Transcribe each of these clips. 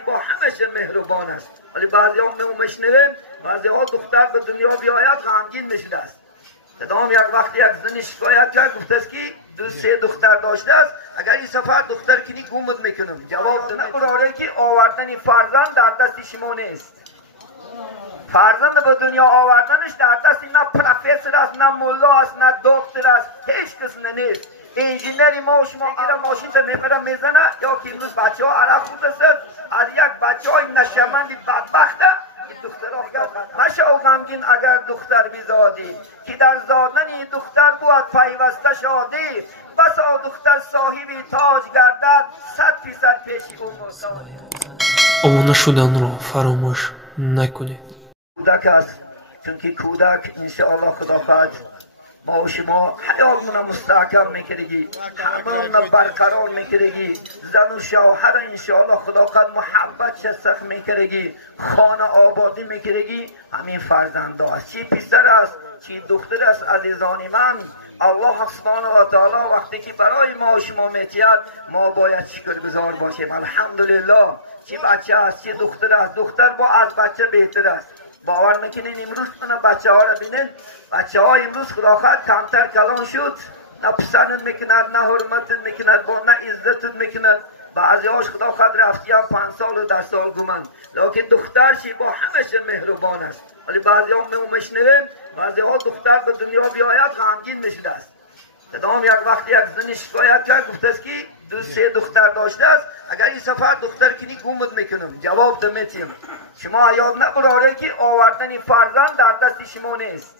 با همش مهربان است. ولی بعضی ها میشنویم بعضی ها دختر به دنیا بیاید غمگین میشده است. صدام یک وقتی یک زنی شکایت کرد گفته است که دو سه دختر داشته است، اگر این سفر دختر کنی گمت میکنم. جواب داره که آوردن فرزند در دست شما نیست. فرزند به دنیا آوردنش در دست نه پروفسور است، نه ملا است، نه دکتر است، هیچ کس نیست. انجینری ما و شما میره ماشین تا میبره میزنه، یا که امروز بچه ها عرب بود است از یک بچه های نشمندی بدبخته دختر مشه او غمگین اگر دختر بیزادی که در زادن دختر بود پیوسته شادی، بسا دختر صاحبی تاج گردد 100% پیشی او محتاج. آمانه شدن را فراموش نکنید. کودک است، چون کودک انشاءالله خدا خواهد ما و شما حیاتمون مستحکم میکردگی، هممون برقرار میکردگی، زن و شوهر انشاءالله خدا خواهد محبت چسخ میکردگی، خانه آبادی میکردگی. همین فرزند است، چی پسر است چی دختر است. عزیزان من، الله سبحانه و تعالی وقتی که برای ما و شما میتید ما باید شکرگزار باشیم. الحمدلله چی بچه است چی دختر است. دختر با از بچه بهتر است. باور میکنین امروز بچه ها را بینین، بچه ها امروز خدا خواهد کمتر کلان شد، نه پسند میکند نه حرمتت میکند نه عزتت میکند. بعضی هاش خدا خواهد رفتی هم 5 سال و 10 سال گمن، لیکن دخترشی با همش مهربان است. ولی بعضی ها میشنویم بعضی ها دختر به دنیا بیاید غمگین میشده است. صدام یک وقتی یک زنی شکایت کرد گفته است که دو سه دختر داشته است، اگر این سفر دختر کنی گمت میکنم. جواب دمیتیم شما یاد نبراره که آوردن فرزند در دست شما نیست.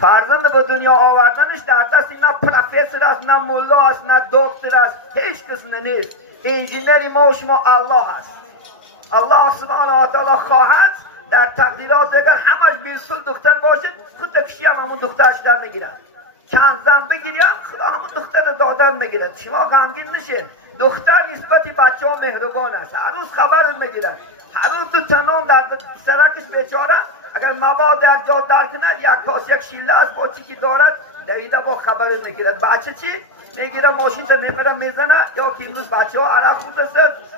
فرزند به دنیا آوردنش در دست نه پروفسور است، نه ملا است، نه دکتر است، هیچ کس نیست. انجینری ما و شما الله است. الله سبحانه و تعالی خواهد در تقدیرات اگر همش 20 دختر باشه خود کشی همون دخترش در میگیرد. چند زن بگیریم خدا همون دختر دادن میگیرد. شما غمگین نشین. دختر نسبت بچه ها مهربان است. هر روز خبر میگیرد. هر روز تو تنام در سرکش بیچاره اگر مواد یک جا در کند یک کاس یک شیله است با چی که دارد دویده با خبر میگیرد. بچه چی میگیره ماشین تا میبره میزنه، یا که امروز بچه ها عرب بود است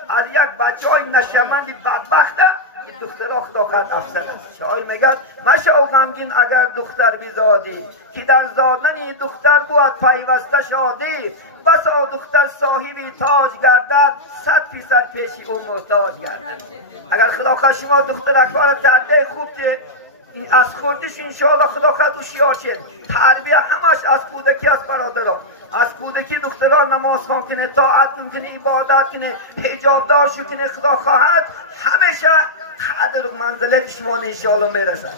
از یک بچه های نشمندی بدبخته دخترها خدا خواهد افسر است. شاعر میگد مشه او غمگین اگر دختر بیزادی که در زادن دختر بود پیوسته شادی، بسا دختر صاحبی تاج گردد 100% پیشی او محتاج گردد. اگر خدا خواهد شما دخترکان تربیه خوب که از خوردش انشاءالله خدا خواهد هوشیار شد. تربیه همش از کودکی است برادران. از کودکی دختران نماز خوان کنه، طاعت کنه، عبادت کنه، حجاب دار شو کنه، خدا خواهد همیشه قدر منزله شما انشاءالله میرسد.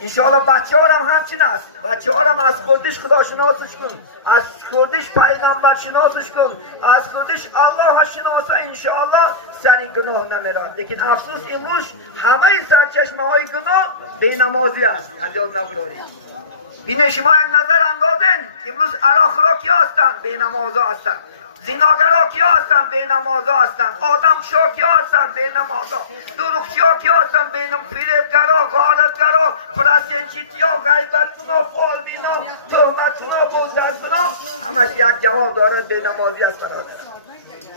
انشاءالله بچه ها هم همچین است. بچه ها هم از خودش خدا شناسش کن، از خودش پیغمبر شناسش کن، از خودش الله شناسه انشاءالله سری گناه نمیرد. لیکن افسوس امروز همه سرچشمه های گناه بی نمازی است. عجب نبودی بینه شما یک نظر اندازین امروز الاخرا کی هستن؟ بی نمازا هستن. زیناگرها کی هستن؟ بی نمازا هستن. آدم شا کی هستن؟ بی نمازا. دروغچیا کی هستن؟ بی نمازا. فریبگرها، غارتگرها، پرستنچیتیا، غیبتگنا، فالبینا، تهمتگنا، بزدلگنا، همش یک جواب دارد بی نمازی است برادران.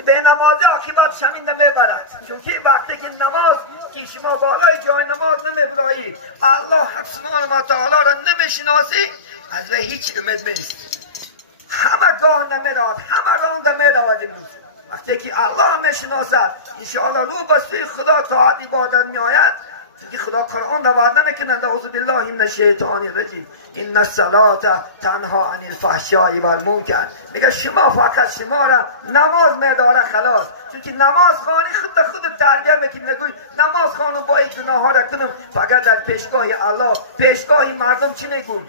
بی نمازی عاقبت شمینده میبرد. چون که وقتی که نماز که شما بالای جای نماز نمیبرایی، الله سبحانه و تعالی را نمیشناسی، از وی هیچ امید نیست. همه گاه نمیراد، همه راند نمیرود. امروز وقتی که الله میشناسد انشاءالله رو به سوی خدا طاعت عبادت میآید. که خدا قرآن را وعده میکنند اعوذ بالله من الشیطان الرجیم ان الصلاة تنها عن الفحشاء والمنکر. میگه شما فقط شما را نماز میداره خلاص. چون که نماز خوانی خود تربیت میکنی، نگوی نماز خوانم با این گناه ها را کنم فقط در پیشگاه الله پیشگاه مردم چی میگون؟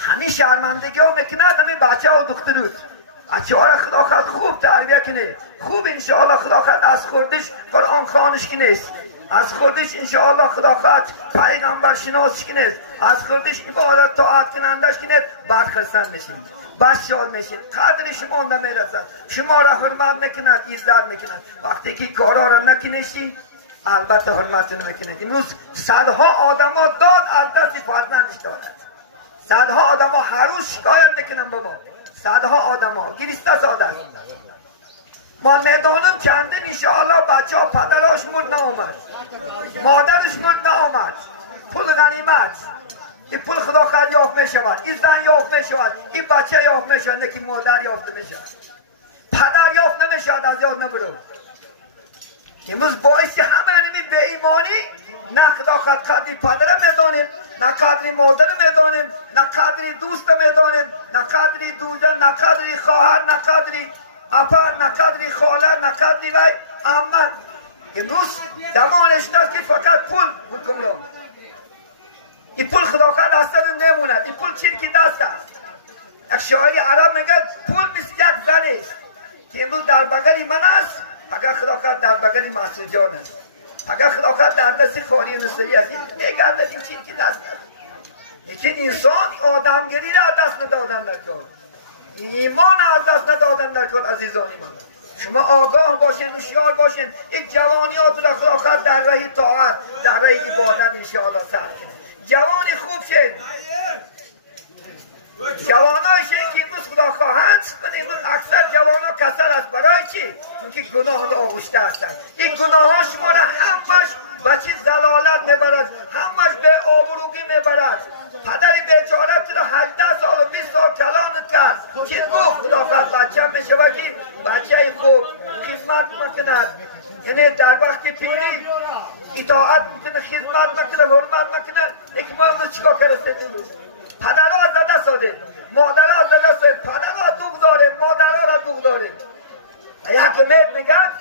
همین شرمندگی ها میکنند همین بچه ها و دخترود. بچه ها را خدا خواهد خوب تربیت کنه، خوب انشاءالله خدا خواهد از خوردش قرآن خوانش کنه، از خودش انشاءالله خدا خواهد پیغمبر شناسش کنید، از خودش عبادت طاعت کنندش کنید، برخستن میشین، بس شاد میشین، قدر شما نمیرسد، شما را حرمت میکند، عزت میکند. وقتی که کارا را نکنیشی البته حرمت نمیکند. امروز صدها آدما داد از دست فرزندش دادند. صدها آدما هر روز شکایت میکنن به ما، صدها آدما گریسته ساده. ما میدانم چندین انشاءالله بچه ها پدراش مرد نامد، مادرش مرد نامد، پول غنیمت، این پول خدا خواهد یافت می شود، این زن یافت می شود، این بچه یافت می شود، نه که مادر یافت می شود، پدر یافت نمی شود. از یاد نبرو. امروز باعثی همه علمی به ایمانی نه خدا قدری پدر میدانیم، نه قدری مادر میدانیم، نه قدری دوست میدانیم، نه قدری دوزه، نه قدری خواهر، نه قدری اپر، نه قدری خاله، نه قدری وی عمه. امروز دمانش دست که فقط پول حکمران. این پول خدا خواهد دست نموند. این پول چیر که دست است. یک شاعر عرب میگه پول مثل یک زن است که امروز در بغل من است، اگر خدا خواهد در بغل مسعود جان است، اگر خدا خواهد در دست خانی نصری است. این گردد این چیر که دست است. لیکن انسان آدمگری را دست ندادن در کار، ایمان از دست ندادن در کار. عزیزان من، شما آگاه باشین، هوشیار باشین. این جوانیات را خدا خواهد در راه طاعت، در راه عبادت انشاءالله سر کنید. جوانی خوب شد، جوانای شد که امروز خدا خواهند. من امروز اکثر جوانا کسل است. برای چی؟ چونکه گناه را آغشته هستند. این گناه ها شما را همش به چیز ضلالت میبرد، همش به آبروگی میبرد. پدر بیچاره تو را 18 سال و 20 سال کلانت کرد. چیز گفت خدا خواهد بچه میشود که بچه خوب خدمت میکند، یعنی در وقت پیری اطاعت میکنه، خدمت میکنه، حرمت میکنه. لیکن ما امروز چیکار کردیم؟ پدرها زده ساده، مادرها زده ساده، پدرها دوغ داره، مادرها را دوغ داره. یک امید میگن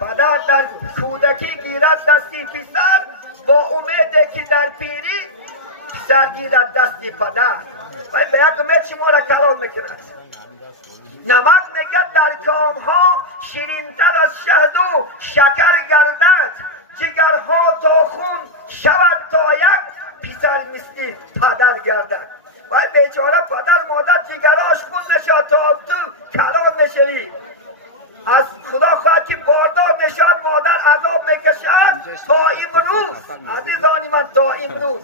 پدر در کودکی گیرد دستی پسر، با امید که در پیری پسر گیرد دستی پدر. و به یک امید شما را کلام میکند. نمک میگه در کام ها شیرینتر از شهد و شکر گردد، جگرها تا خون شود تا یک پسر مثل پدر گردد. و بیچاره پدر مادر جگرهاش خون نشد تا تو کلام میشوی. از خدا خواهد که باردار نشد، مادر عذاب میکشد تا امروز. عزیزانی من، تا امروز،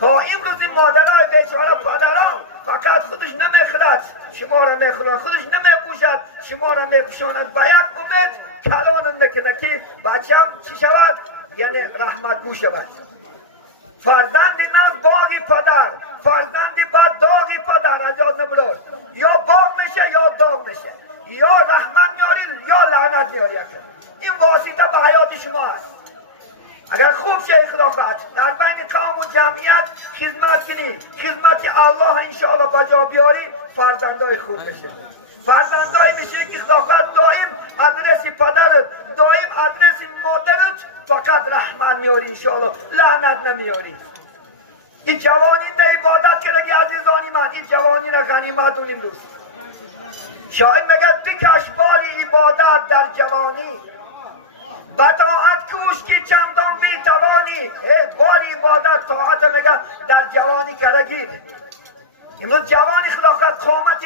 تا امروز این مادرهای بیچاره پدران فقط خودش نمیخورد، شما را میخورد، خودش نمیپوشد، شما را میپوشاند. به یک امید کلام نکنه که بچم چی شود، یعنی رحمت گو شود. فرزند نز باغی پدر، فرزندی بد داغی پدر. از یاد نبرد، یا باغ میشه یا داغ میشه، یا رحمت میاری یا لعنت میاری. این واسطه به حیات شما است. اگر خوب شد خدا خواهد در بین قوم و جمعیت خدمت کنی، خدمت الله انشاءالله بجا بیاری، فرزندای خوب بشه. فرزندای میشه که خدا خواهد دائم آدرس پدرت، دائم آدرس مادرت فقط رحمت میاری انشاءالله، لعنت نمیاری. این جوانی در عبادت کرده عزیزانی من، این جوانی را غنیمت دونیم. دوست شاید میگه بکش بالی عبادت در جوانی، بطاعت کوش که چندان بی توانی. بالی عبادت طاعت میگه در جوانی کرگید. امروز جوانی خدا خواهد قامت